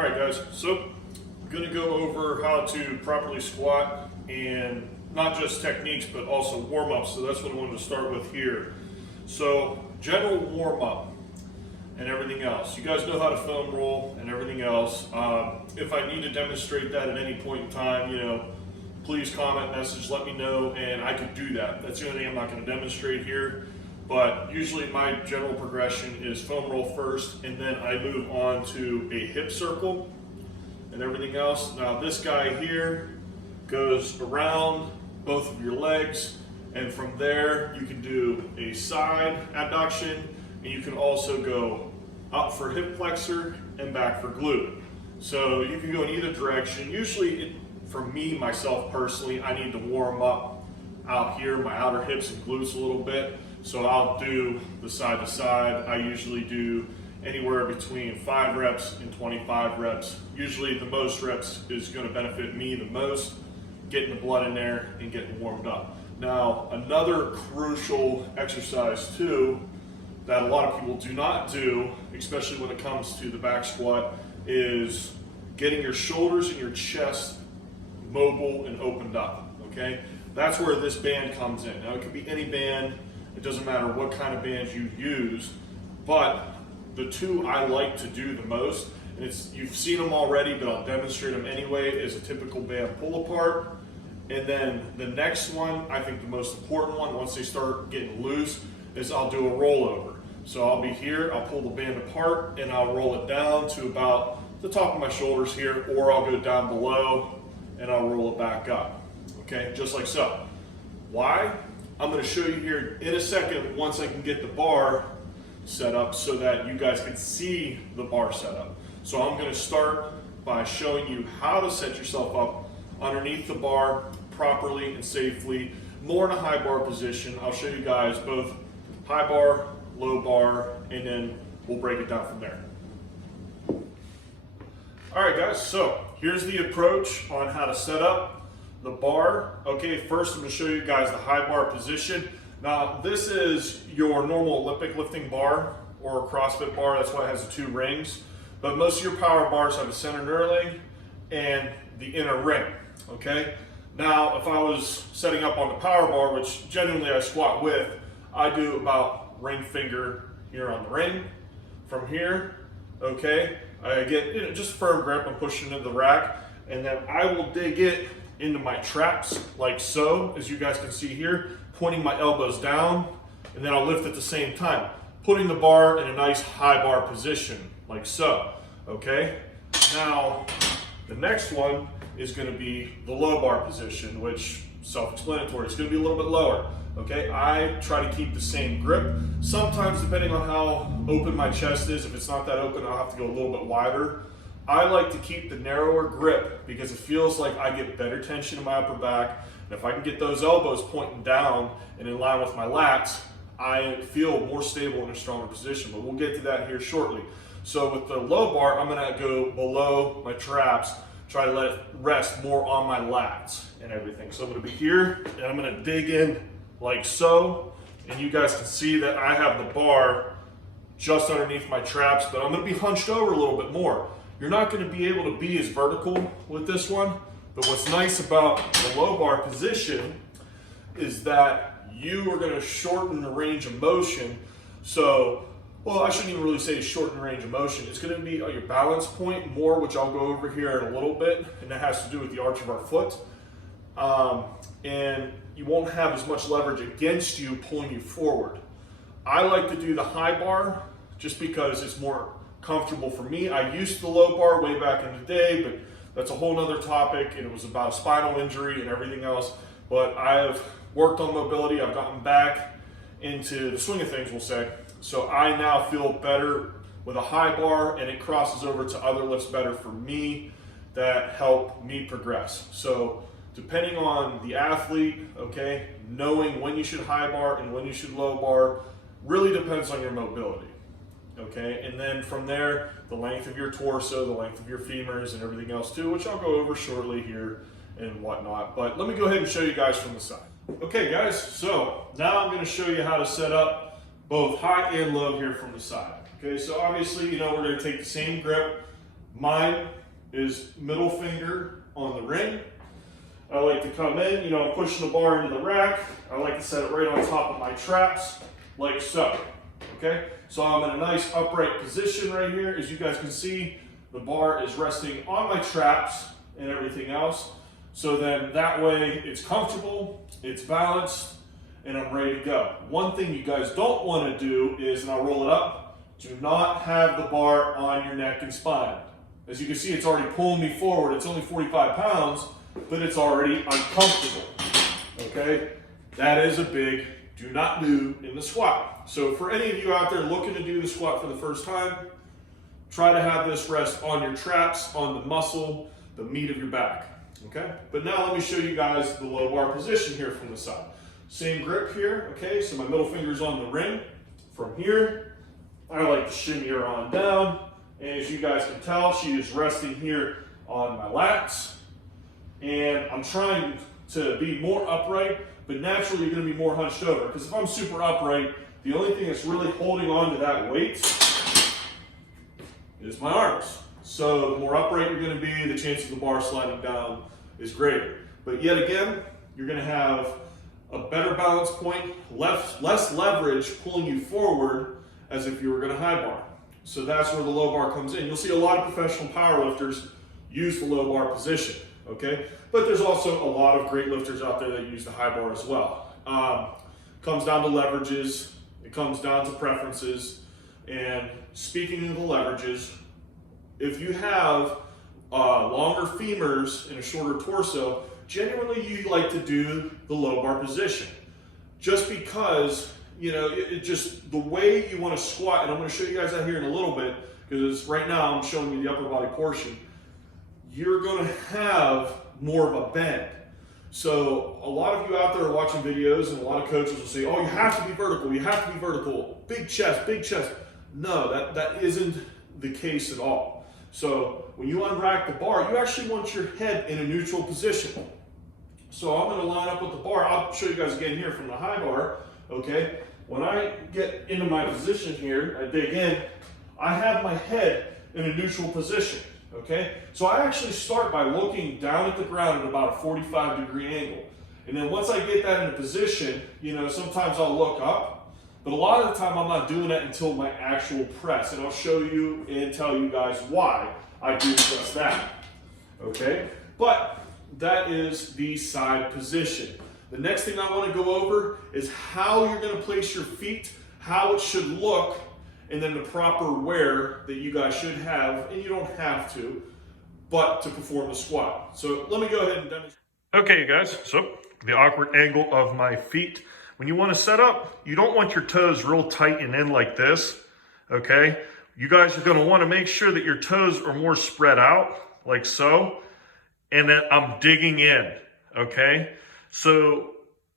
All right, guys, so I'm going to go over how to properly squat and not just techniques, but also warm-ups. So that's what I wanted to start with here. So general warm-up and everything else. You guys know how to foam roll and everything else. If I need to demonstrate that at any point in time, please comment, message, let me know, and I could do that. That's the only thing I'm not going to demonstrate here. But usually my general progression is foam roll first, and then I move on to a hip circle and everything else. Now this guy here goes around both of your legs, and from there you can do a side abduction, and you can also go up for hip flexor and back for glute. So you can go in either direction. Usually, for me, myself personally, I need to warm up out here, my outer hips and glutes a little bit. So I'll do the side to side. I usually do anywhere between 5 reps and 25 reps. Usually the most reps is going to benefit me the most, getting the blood in there and getting warmed up. Now, another crucial exercise too that a lot of people do not do, especially when it comes to the back squat, is getting your shoulders and your chest mobile and opened up, okay? That's where this band comes in. Now, it could be any band. It doesn't matter what kind of bands you use, but the two I like to do the most, and you've seen them already, but I'll demonstrate them anyway, is a typical band pull apart. And then the next one, I think the most important one, once they start getting loose, is I'll do a rollover. So I'll be here, I'll pull the band apart, and I'll roll it down to about the top of my shoulders here, or I'll go down below and I'll roll it back up. Okay, just like so. Why? I'm going to show you here in a second once I can get the bar set up so that you guys can see the bar set up. So I'm going to start by showing you how to set yourself up underneath the bar properly and safely, more in a high bar position. I'll show you guys both high bar, low bar, and then we'll break it down from there. All right, guys, so here's the approach on how to set up the bar. Okay, first I'm going to show you guys the high bar position. Now, this is your normal Olympic lifting bar or CrossFit bar. That's why it has the 2 rings. But most of your power bars have a center knurling and the inner ring. Okay. Now, if I was setting up on the power bar, which genuinely I squat with, I do about ring finger here on the ring. From here, okay, I get just firm grip. I'm pushing into the rack, and then I will dig it into my traps like so, as you guys can see here, pointing my elbows down, and then I'll lift at the same time, putting the bar in a nice high bar position like so. Okay, now the next one is going to be the low bar position, which self-explanatory. It's going to be a little bit lower. Okay, I try to keep the same grip. Sometimes, depending on how open my chest is, if it's not that open, I'll have to go a little bit wider. I like to keep the narrower grip because it feels like I get better tension in my upper back. And if I can get those elbows pointing down and in line with my lats, I feel more stable in a stronger position. But we'll get to that here shortly. So with the low bar, I'm going to go below my traps, try to let it rest more on my lats and everything. So I'm going to be here, and I'm going to dig in like so. And you guys can see that I have the bar just underneath my traps, but I'm going to be hunched over a little bit more. You're not going to be able to be as vertical with this one, but what's nice about the low bar position is that you are going to shorten the range of motion. So, well, I shouldn't even really say shorten the range of motion. It's going to be your balance point more, which I'll go over here in a little bit, and that has to do with the arch of our foot. And you won't have as much leverage against you pulling you forward. I like to do the high bar just because it's more comfortable for me. I used the low bar way back in the day, but that's a whole nother topic, and it was about a spinal injury and everything else. But I've worked on mobility. I've gotten back into the swing of things, we'll say. So I now feel better with a high bar, and it crosses over to other lifts better for me that help me progress. So depending on the athlete, okay, knowing when you should high bar and when you should low bar really depends on your mobility. Okay, and then from there, the length of your torso, the length of your femurs, and everything else too, which I'll go over shortly here and whatnot. But let me go ahead and show you guys from the side. Okay, guys, so now I'm going to show you how to set up both high and low here from the side. Okay, so obviously, we're going to take the same grip Mine is middle finger on the ring. I like to come in, you know, I'm pushing the bar into the rack. I like to set it right on top of my traps, like so, okay? So I'm in a nice upright position right here. As you guys can see, the bar is resting on my traps and everything else. So then that way it's comfortable, it's balanced, and I'm ready to go. One thing you guys don't want to do is, and I'll roll it up, do not have the bar on your neck and spine. As you can see, it's already pulling me forward. It's only 45 pounds, but it's already uncomfortable, okay? That is a big do not do in the squat. So for any of you out there looking to do the squat for the first time, try to have this rest on your traps, on the muscle, the meat of your back, okay? But now let me show you guys the low bar position here from the side. Same grip here, okay? So my middle finger's on the ring. From here, I like to shimmy her on down. And as you guys can tell, she is resting here on my lats. And I'm trying to be more upright, but naturally you're gonna be more hunched over. Because if I'm super upright, the only thing that's really holding on to that weight is my arms. So the more upright you're gonna be, the chance of the bar sliding down is greater. But yet again, you're gonna have a better balance point, less leverage pulling you forward as if you were gonna high bar. So that's where the low bar comes in. You'll see a lot of professional powerlifters use the low bar position, okay? But there's also a lot of great lifters out there that use the high bar as well. Comes down to leverages, it comes down to preferences, and speaking of the leverages, if you have longer femurs and a shorter torso, generally you like to do the low bar position. Just because, you know, it just the way you want to squat, and I'm going to show you guys that here in a little bit, because right now I'm showing you the upper body portion, you're going to have more of a bend. So a lot of you out there are watching videos, and a lot of coaches will say, oh, you have to be vertical, you have to be vertical, big chest, big chest. No, that isn't the case at all. So when you unrack the bar, you actually want your head in a neutral position. So I'm going to line up with the bar. I'll show you guys again here from the high bar, okay? When I get into my position here, I dig in, I have my head in a neutral position, okay? So I actually start by looking down at the ground at about a 45-degree angle. And then once I get that in a position, you know, sometimes I'll look up, but a lot of the time I'm not doing that until my actual press. And I'll show you and tell you guys why I do just that, okay? But that is the side position. The next thing I want to go over is how you're going to place your feet, how it should look, and then the proper wear that you guys should have, and you don't have to, but to perform the squat. So let me go ahead and demonstrate. Okay, you guys, so the awkward angle of my feet. When you want to set up, you don't want your toes real tight and in like this, okay? You guys are going to want to make sure that your toes are more spread out, like so, and then I'm digging in, okay? So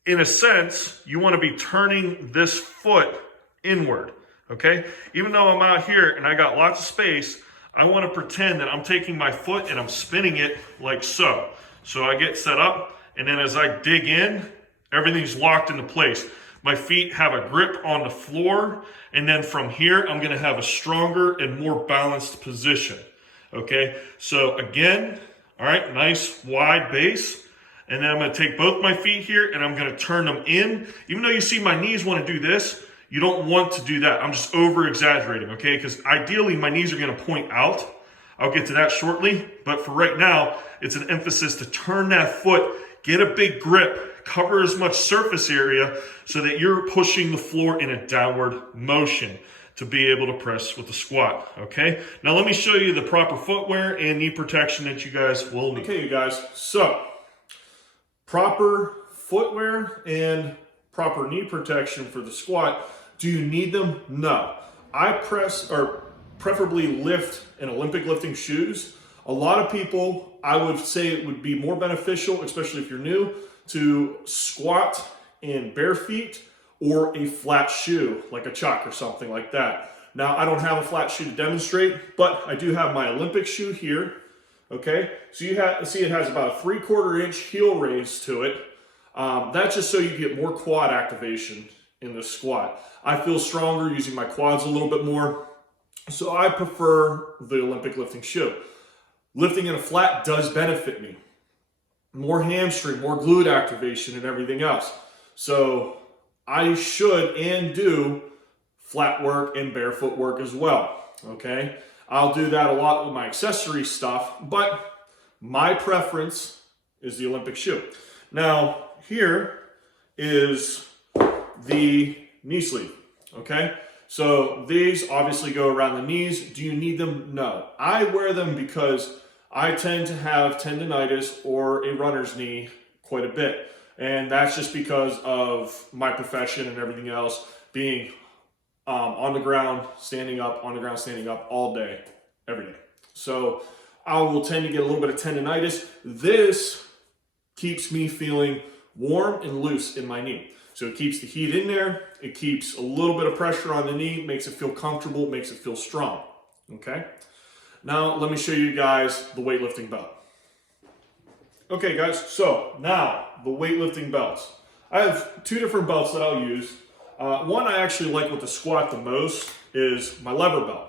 in a sense, you want to be turning this foot inward, okay? Even though I'm out here and I got lots of space, I want to pretend that I'm taking my foot and I'm spinning it like so. So I get set up, and then as I dig in, everything's locked into place. My feet have a grip on the floor, and then from here, I'm going to have a stronger and more balanced position, okay? So again, all right, nice wide base. And then I'm going to take both my feet here and I'm going to turn them in. Even though you see my knees want to do this, you don't want to do that. I'm just over exaggerating, okay? Because ideally my knees are going to point out. I'll get to that shortly. But for right now, it's an emphasis to turn that foot, get a big grip, cover as much surface area so that you're pushing the floor in a downward motion to be able to press with the squat, okay? Now let me show you the proper footwear and knee protection that you guys will need. Okay, you guys, so proper footwear and proper knee protection for the squat. Do you need them? No. I press or preferably lift in Olympic lifting shoes. A lot of people, I would say it would be more beneficial, especially if you're new, to squat in bare feet or a flat shoe, like a Chuck or something like that. Now, I don't have a flat shoe to demonstrate, but I do have my Olympic shoe here. Okay, so you see it has about a 3/4 inch heel raise to it. That's just so you get more quad activation in the squat. I feel stronger using my quads a little bit more. So I prefer the Olympic lifting shoe. Lifting in a flat does benefit me. More hamstring, more glute activation, and everything else. So I should and do flat work and barefoot work as well, okay? I'll do that a lot with my accessory stuff, but my preference is the Olympic shoe. Now, here is the knee sleeve, okay? So these obviously go around the knees. Do you need them? No. I wear them because I tend to have tendonitis or a runner's knee quite a bit. And that's just because of my profession and everything else, being on the ground, standing up, on the ground, standing up all day, every day. So I will tend to get a little bit of tendonitis. This keeps me feeling warm and loose in my knee. So it keeps the heat in there. It keeps a little bit of pressure on the knee, makes it feel comfortable, makes it feel strong, okay? Now, let me show you guys the weightlifting belt. Okay, guys, so now the weightlifting belts. I have two different belts that I'll use. One I actually like with the squat the most is my lever belt.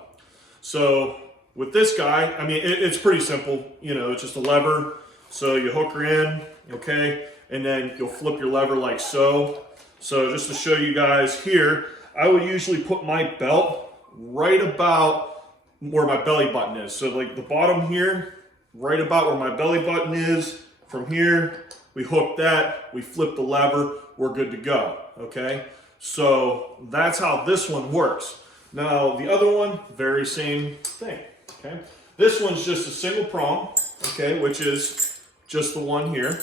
So with this guy, I mean, it's pretty simple. You know, it's just a lever. So you hook her in, okay? And then you'll flip your lever like so. So just to show you guys here, I would usually put my belt right about where my belly button is. So like the bottom here, right about where my belly button is. From here, we hook that, we flip the lever, we're good to go, okay? So that's how this one works. Now the other one, very same thing, okay? This one's just a single prong, okay, which is just the one here,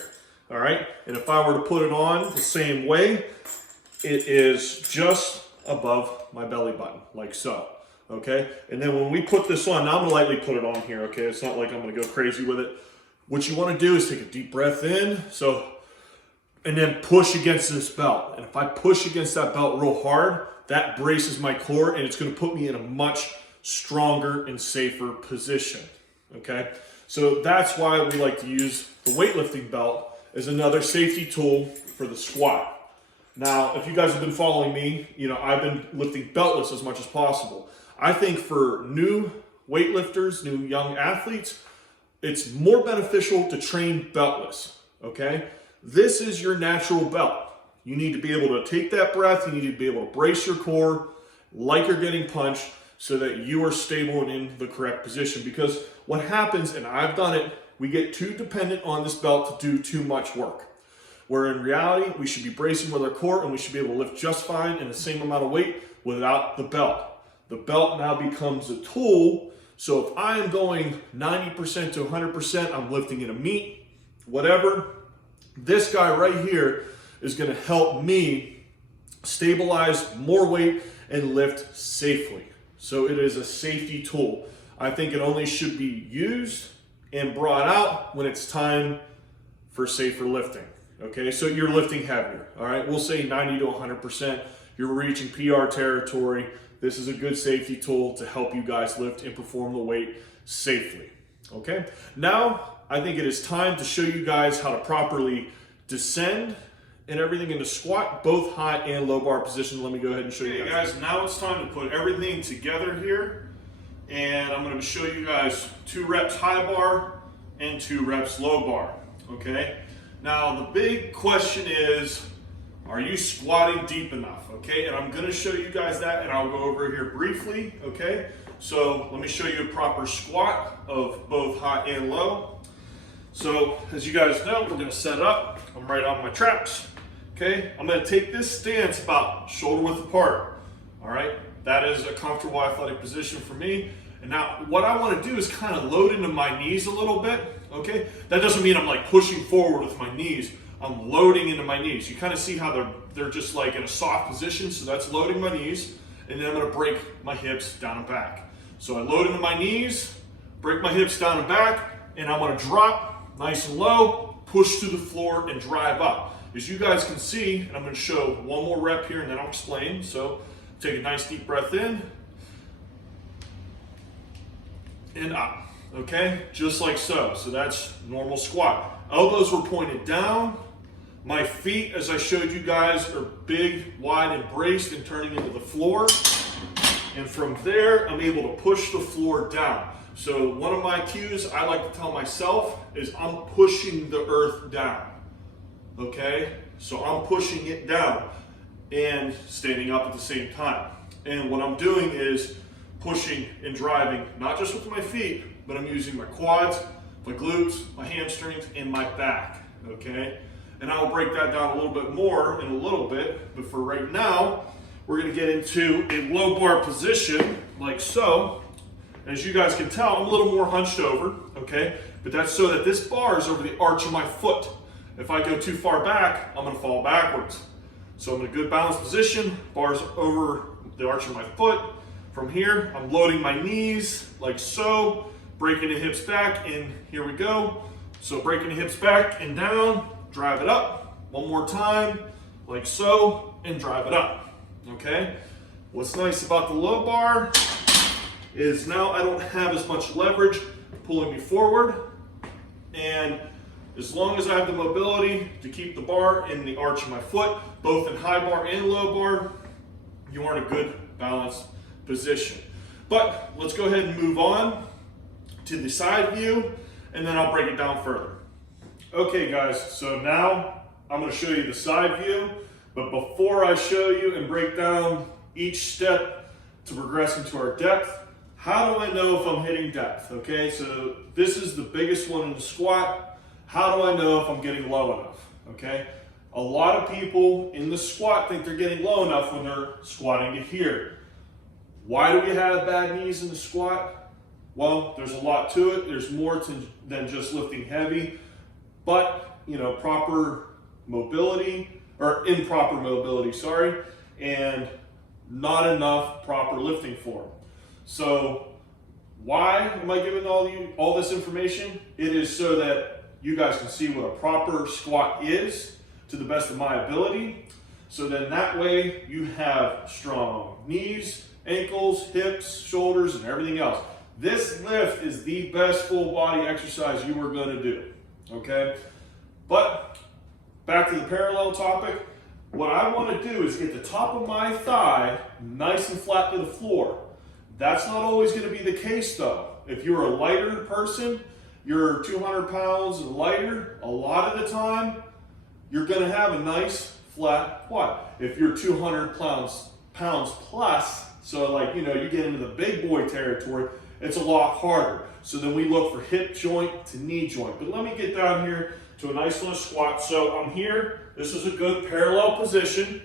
all right? And if I were to put it on the same way, it is just above my belly button, like so. Okay, and then when we put this on, now I'm gonna lightly put it on here, okay? It's not like I'm gonna go crazy with it. What you wanna do is take a deep breath in, and then push against this belt. And if I push against that belt real hard, that braces my core and it's gonna put me in a much stronger and safer position, okay? So that's why we like to use the weightlifting belt as another safety tool for the squat. Now, if you guys have been following me, you know, I've been lifting beltless as much as possible. I think for new weightlifters, new young athletes, it's more beneficial to train beltless, okay? This is your natural belt. You need to be able to take that breath. You need to be able to brace your core like you're getting punched so that you are stable and in the correct position. Because what happens, and I've done it, we get too dependent on this belt to do too much work. Where in reality, we should be bracing with our core and we should be able to lift just fine in the same amount of weight without the belt. The belt now becomes a tool. So if I am going 90% to 100%, I'm lifting in a meet, whatever, this guy right here is gonna help me stabilize more weight and lift safely. So it is a safety tool. I think it only should be used and brought out when it's time for safer lifting. Okay, so you're lifting heavier, all right? We'll say 90 to 100%. You're reaching PR territory. This is a good safety tool to help you guys lift and perform the weight safely, okay? Now, I think it is time to show you guys how to properly descend and everything into squat, both high and low bar position. Let me go ahead and show you guys. Now it's time to put everything together here. And I'm gonna show you guys 2 reps high bar and 2 reps low bar, okay? Now, the big question is, are you squatting deep enough, okay? And I'm gonna show you guys that, and I'll go over here briefly, okay? So let me show you a proper squat of both high and low. So as you guys know, we're gonna set up. I'm right on my traps, okay? I'm gonna take this stance about shoulder width apart, all right? That is a comfortable athletic position for me. And now what I wanna do is kind of load into my knees a little bit, okay? That doesn't mean I'm like pushing forward with my knees. I'm loading into my knees. You kind of see how they're just like in a soft position, so that's loading my knees, and then I'm gonna break my hips down and back. So I load into my knees, break my hips down and back, and I'm gonna drop nice and low, push to the floor, and drive up. As you guys can see, and I'm gonna show one more rep here and then I'll explain. So take a nice deep breath in, and up, okay? Just like so. So that's normal squat. Elbows were pointed down. My feet, as I showed you guys, are big, wide, and braced and turning into the floor. And from there, I'm able to push the floor down. So one of my cues I like to tell myself is I'm pushing the earth down, okay? So I'm pushing it down and standing up at the same time. And what I'm doing is pushing and driving, not just with my feet, but I'm using my quads, my glutes, my hamstrings, and my back, okay? And I will break that down a little bit more in a little bit, but for right now, we're gonna get into a low bar position, like so. As you guys can tell, I'm a little more hunched over, okay? But that's so that this bar is over the arch of my foot. If I go too far back, I'm gonna fall backwards. So I'm in a good balanced position, bar's over the arch of my foot. From here, I'm loading my knees, like so, breaking the hips back, and here we go. So breaking the hips back and down, drive it up. One more time, like so, and drive it up, okay? What's nice about the low bar is now I don't have as much leverage pulling me forward, and as long as I have the mobility to keep the bar in the arch of my foot, both in high bar and low bar, you are in a good balanced position. But let's go ahead and move on to the side view, and then I'll break it down further. Okay guys, so now I'm going to show you the side view, but before I show you and break down each step to progress into our depth, how do I know if I'm hitting depth? Okay, so this is the biggest one in the squat. How do I know if I'm getting low enough? Okay, a lot of people in the squat think they're getting low enough when they're squatting to here. Why do we have bad knees in the squat? Well, there's a lot to it. There's more than just lifting heavy, but you know, proper mobility, or improper mobility, sorry, and not enough proper lifting form. So why am I giving all this information? It is so that you guys can see what a proper squat is to the best of my ability. So then that way you have strong knees, ankles, hips, shoulders, and everything else. This lift is the best full body exercise you are going to do, okay? But back to the parallel topic, what I want to do is get the top of my thigh nice and flat to the floor. That's not always going to be the case though. If you're a lighter person, you're 200 pounds and lighter, a lot of the time, you're going to have a nice flat quad. If you're 200 pounds plus, so like, you know, you get into the big boy territory, it's a lot harder. So then we look for hip joint to knee joint. But let me get down here to a nice little squat. So I'm here, this is a good parallel position.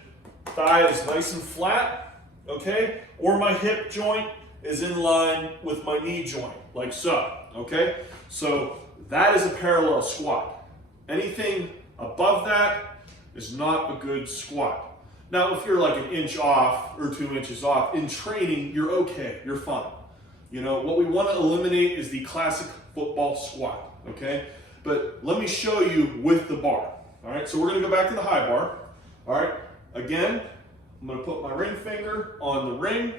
Thigh is nice and flat, okay? Or my hip joint is in line with my knee joint, like so, okay? So that is a parallel squat. Anything above that is not a good squat. Now, if you're like an inch off or 2 inches off, in training, you're okay, you're fine. You know, what we want to eliminate is the classic football squat, okay? But let me show you with the bar, all right? So we're going to go back to the high bar, all right? Again, I'm going to put my ring finger on the ring,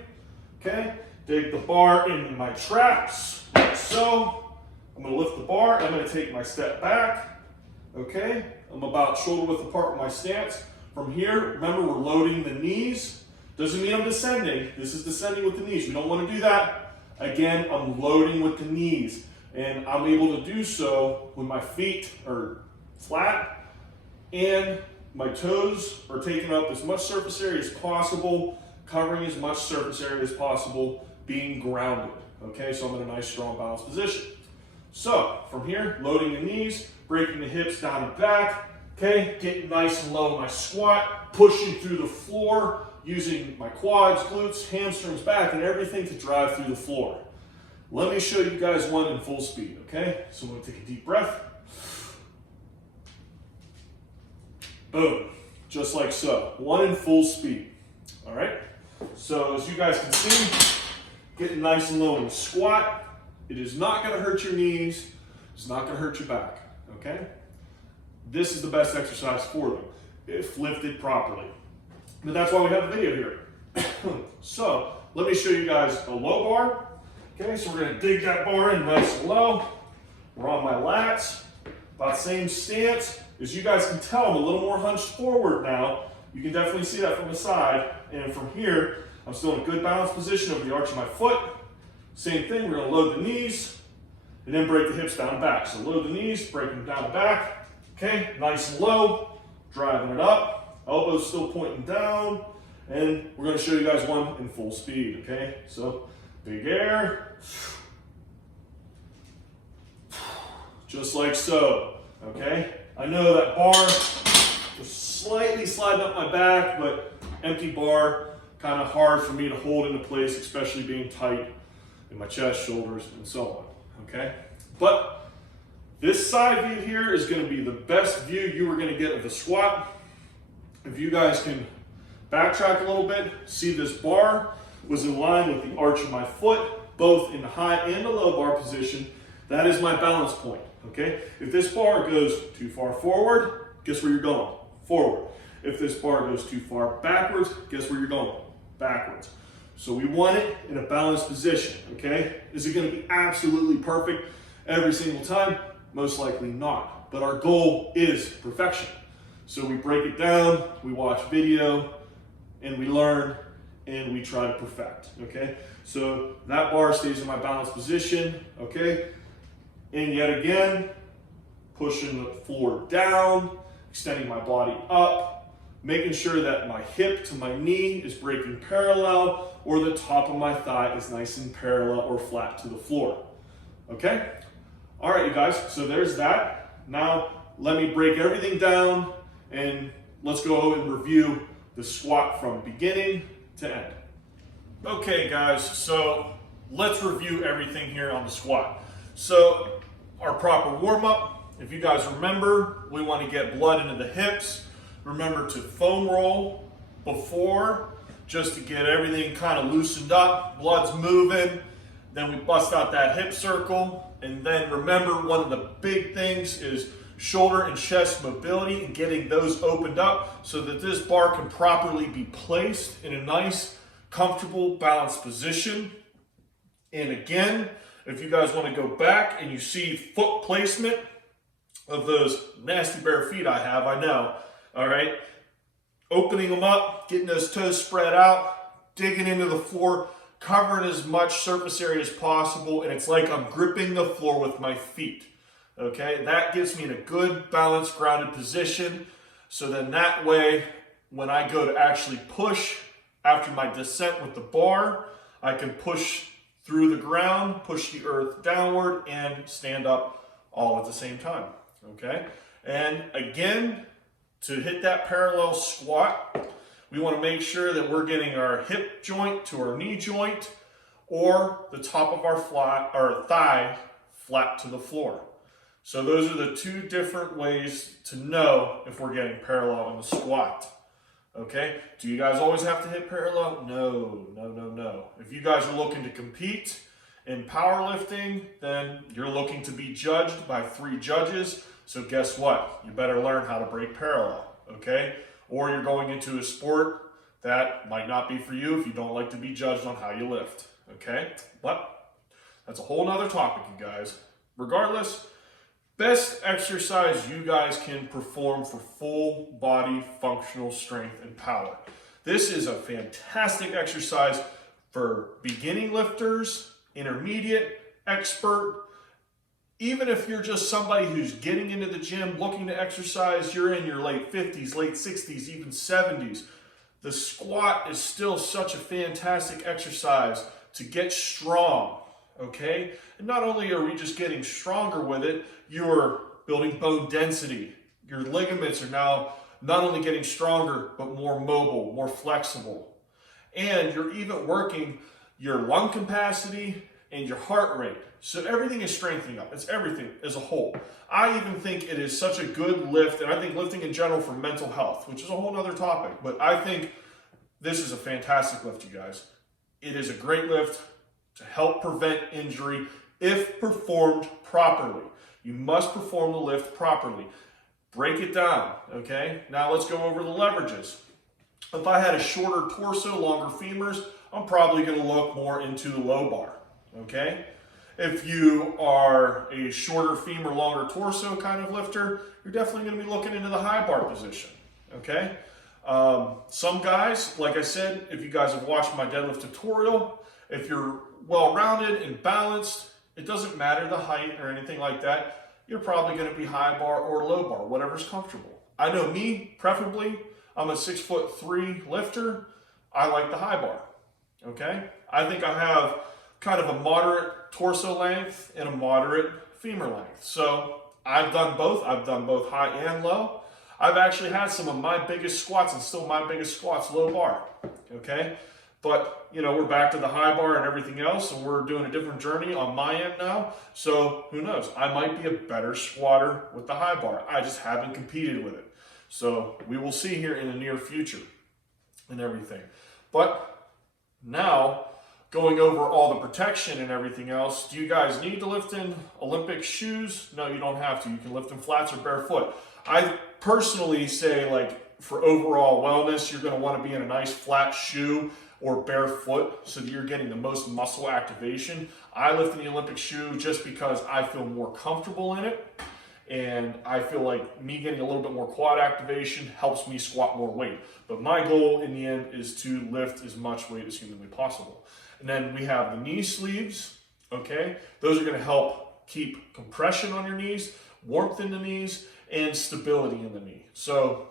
okay? Take the bar into my traps, like so. I'm going to lift the bar, I'm going to take my step back, okay? I'm about shoulder width apart with my stance. From here, remember we're loading the knees. Doesn't mean I'm descending. This is descending with the knees. We don't want to do that. Again, I'm loading with the knees, and I'm able to do so when my feet are flat and my toes are taking up as much surface area as possible, covering as much surface area as possible, being grounded. Okay, so I'm in a nice, strong, balanced position. So from here, loading the knees, breaking the hips down and back, okay, getting nice and low in my squat, pushing through the floor, using my quads, glutes, hamstrings, back, and everything to drive through the floor. Let me show you guys one in full speed, okay? So I'm gonna take a deep breath. Boom, just like so. One in full speed, all right? So as you guys can see, getting nice and low in the squat. It is not gonna hurt your knees. It's not gonna hurt your back, okay? This is the best exercise for them, if lifted properly. But that's why we have the video here. So let me show you guys a low bar. Okay, so we're gonna dig that bar in nice and low. We're on my lats, about same stance. As you guys can tell, I'm a little more hunched forward now. You can definitely see that from the side. And from here, I'm still in a good balance position over the arch of my foot. Same thing, we're gonna load the knees and then break the hips down and back. So load the knees, break them down and back. Okay, nice and low, driving it up. Elbows still pointing down. And we're gonna show you guys one in full speed, okay? So big air. Just like so, okay? I know that bar was slightly sliding up my back, but empty bar, kind of hard for me to hold into place, especially being tight in my chest, shoulders, and so on, okay? But this side view here is gonna be the best view you are gonna get of the squat. If you guys can backtrack a little bit, see this bar was in line with the arch of my foot, both in the high and the low bar position. That is my balance point, okay? If this bar goes too far forward, guess where you're going? Forward. If this bar goes too far backwards, guess where you're going? Backwards. So we want it in a balanced position, okay? Is it gonna be absolutely perfect every single time? Most likely not, but our goal is perfection. So we break it down, we watch video, and we learn, and we try to perfect, okay? So that bar stays in my balanced position, okay? And yet again, pushing the floor down, extending my body up, making sure that my hip to my knee is breaking parallel, or the top of my thigh is nice and parallel or flat to the floor, okay? All right, you guys, so there's that. Now, let me break everything down, and let's go and review the squat from beginning to end. Okay guys, so let's review everything here on the squat. So our proper warm up, if you guys remember, we want to get blood into the hips. Remember to foam roll before, just to get everything kind of loosened up, blood's moving. Then we bust out that hip circle. And then remember, one of the big things is shoulder and chest mobility and getting those opened up so that this bar can properly be placed in a nice, comfortable, balanced position. And again, if you guys want to go back and you see foot placement of those nasty bare feet I have, I know, all right? Opening them up, getting those toes spread out, digging into the floor, covering as much surface area as possible, and it's like I'm gripping the floor with my feet. Okay, that gets me in a good, balanced, grounded position. So then that way, when I go to actually push after my descent with the bar, I can push through the ground, push the earth downward, and stand up all at the same time. Okay, and again, to hit that parallel squat, we want to make sure that we're getting our hip joint to our knee joint, or the top of our thigh flat to the floor. So those are the two different ways to know if we're getting parallel in the squat. Okay, do you guys always have to hit parallel? No, no, no, no. If you guys are looking to compete in powerlifting, then you're looking to be judged by 3 judges. So guess what? You better learn how to break parallel, okay? Or you're going into a sport that might not be for you if you don't like to be judged on how you lift, okay? But that's a whole nother topic, you guys. Regardless, best exercise you guys can perform for full body functional strength and power. This is a fantastic exercise for beginning lifters, intermediate, expert. Even if you're just somebody who's getting into the gym, looking to exercise, you're in your late 50s, late 60s, even 70s. The squat is still such a fantastic exercise to get strong, okay? And not only are we just getting stronger with it, you're building bone density. Your ligaments are now not only getting stronger, but more mobile, more flexible. And you're even working your lung capacity and your heart rate. So everything is strengthening up. It's everything as a whole. I even think it is such a good lift, and I think lifting in general for mental health, which is a whole other topic, but I think this is a fantastic lift, you guys. It is a great lift to help prevent injury if performed properly. You must perform the lift properly. Break it down, okay? Now let's go over the leverages. If I had a shorter torso, longer femurs, I'm probably gonna look more into the low bar, okay? If you are a shorter femur, longer torso kind of lifter, you're definitely gonna be looking into the high bar position, okay? Some guys, like I said, if you guys have watched my deadlift tutorial, if you're well-rounded and balanced, it doesn't matter the height or anything like that. You're probably going to be high bar or low bar, whatever's comfortable. I know me, preferably, I'm a 6'3" lifter. I like the high bar, okay? I think I have kind of a moderate torso length and a moderate femur length. So I've done both. I've done both high and low. I've actually had some of my biggest squats and still my biggest squats low bar, okay? But, you know, we're back to the high bar and everything else, and we're doing a different journey on my end now. So who knows? I might be a better squatter with the high bar. I just haven't competed with it. So we will see here in the near future and everything. But now, going over all the protection and everything else, do you guys need to lift in Olympic shoes? No, you don't have to. You can lift in flats or barefoot. I personally say, like, for overall wellness, you're going to want to be in a nice flat shoe or barefoot so that you're getting the most muscle activation. I lift in the Olympic shoe just because I feel more comfortable in it. And I feel like me getting a little bit more quad activation helps me squat more weight. But my goal in the end is to lift as much weight as humanly possible. And then we have the knee sleeves, okay? Those are gonna help keep compression on your knees, warmth in the knees, and stability in the knee. So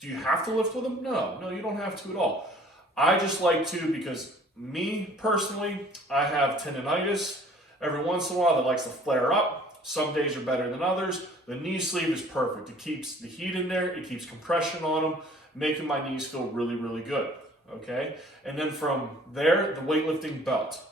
do you have to lift with them? No, you don't have to at all. I just like to because me personally, I have tendonitis every once in a while that likes to flare up. Some days are better than others. The knee sleeve is perfect. It keeps the heat in there. It keeps compression on them, making my knees feel really, really good. Okay? And then from there, the weightlifting belt.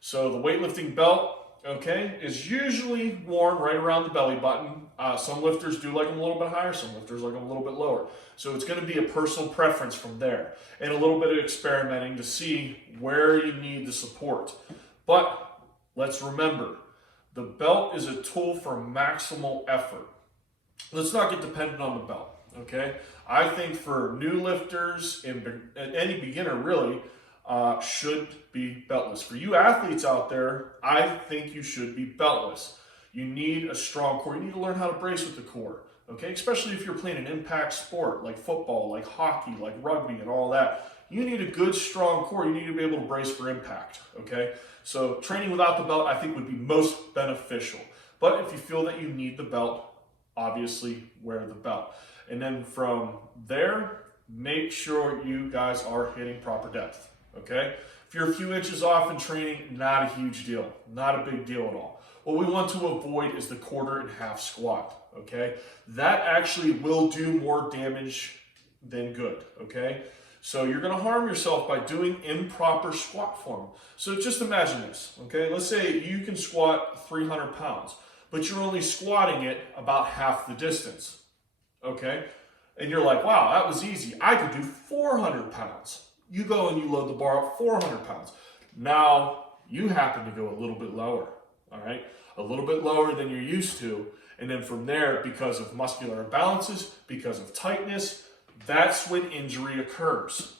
So the weightlifting belt, okay, is usually worn right around the belly button. Some lifters do like them a little bit higher. Some lifters like them a little bit lower. So it's going to be a personal preference from there. And a little bit of experimenting to see where you need the support. But let's remember, the belt is a tool for maximal effort. Let's not get dependent on the belt, okay? I think for new lifters and any beginner really should be beltless. For you athletes out there, I think you should be beltless. You need a strong core. You need to learn how to brace with the core, okay? Especially if you're playing an impact sport like football, like hockey, like rugby and all that. You need a good, strong core. You need to be able to brace for impact, okay? So training without the belt, I think, would be most beneficial. But if you feel that you need the belt, obviously wear the belt. And then from there, make sure you guys are hitting proper depth, okay? If you're a few inches off in training, not a huge deal, not a big deal at all. What we want to avoid is the quarter and half squat, okay? That actually will do more damage than good, okay? So you're going to harm yourself by doing improper squat form. So just imagine this, okay? Let's say you can squat 300 pounds, but you're only squatting it about half the distance, okay? And you're like, wow, that was easy. I could do 400 pounds. You go and you load the bar up 400 pounds. Now you happen to go a little bit lower, all right? A little bit lower than you're used to. And then from there, because of muscular imbalances, because of tightness, that's when injury occurs.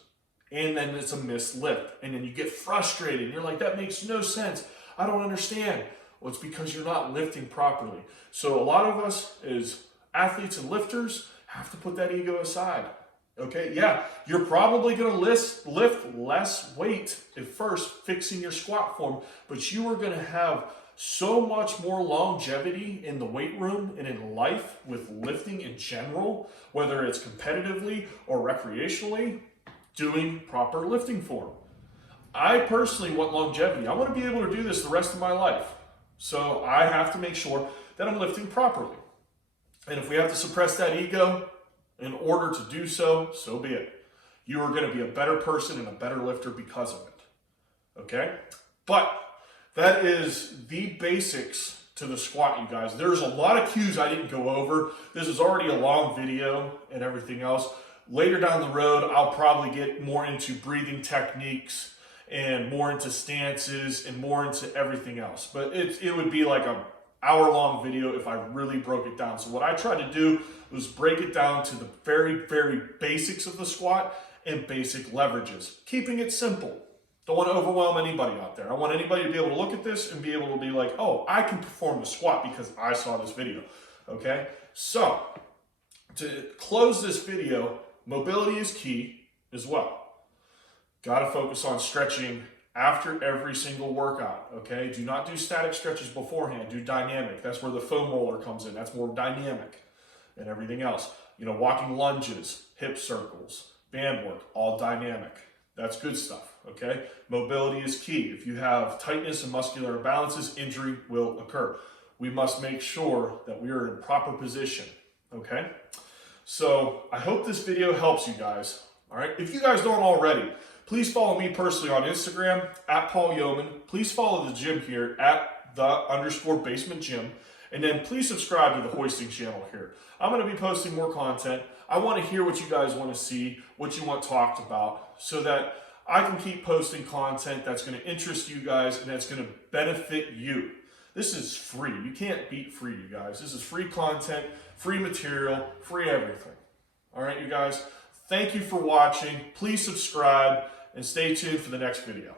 And then it's a missed lift. And then you get frustrated. You're like, that makes no sense. I don't understand. Well, it's because you're not lifting properly. So a lot of us as athletes and lifters have to put that ego aside. Okay, yeah, you're probably going to lift less weight at first, fixing your squat form, but you are going to have so much more longevity in the weight room and in life with lifting in general, whether it's competitively or recreationally, doing proper lifting form. I personally want longevity. I want to be able to do this the rest of my life. So I have to make sure that I'm lifting properly. And if we have to suppress that ego in order to do so, so be it. You are going to be a better person and a better lifter because of it. Okay? But that is the basics to the squat, you guys. There's a lot of cues I didn't go over. This is already a long video and everything else. Later down the road, I'll probably get more into breathing techniques and more into stances and more into everything else. But it would be like an hour-long video if I really broke it down. So what I tried to do was break it down to the very, very basics of the squat and basic leverages, keeping it simple. Don't want to overwhelm anybody out there. I want anybody to be able to look at this and be able to be like, oh, I can perform the squat because I saw this video, okay? So, to close this video, mobility is key as well. Got to focus on stretching after every single workout, okay? Do not do static stretches beforehand, do dynamic. That's where the foam roller comes in. That's more dynamic and everything else. You know, walking lunges, hip circles, band work, all dynamic. That's good stuff, okay? Mobility is key. If you have tightness and muscular imbalances, injury will occur. We must make sure that we are in proper position, okay? So I hope this video helps you guys, all right? If you guys don't already, please follow me personally on Instagram, @Paul Yeoman. Please follow the gym here, @the_basement gym. And then please subscribe to the hoisting channel here. I'm going to be posting more content. I want to hear what you guys want to see, what you want talked about, so that I can keep posting content that's going to interest you guys and that's going to benefit you. This is free. You can't beat free, you guys. This is free content, free material, free everything. All right, you guys. Thank you for watching. Please subscribe and stay tuned for the next video.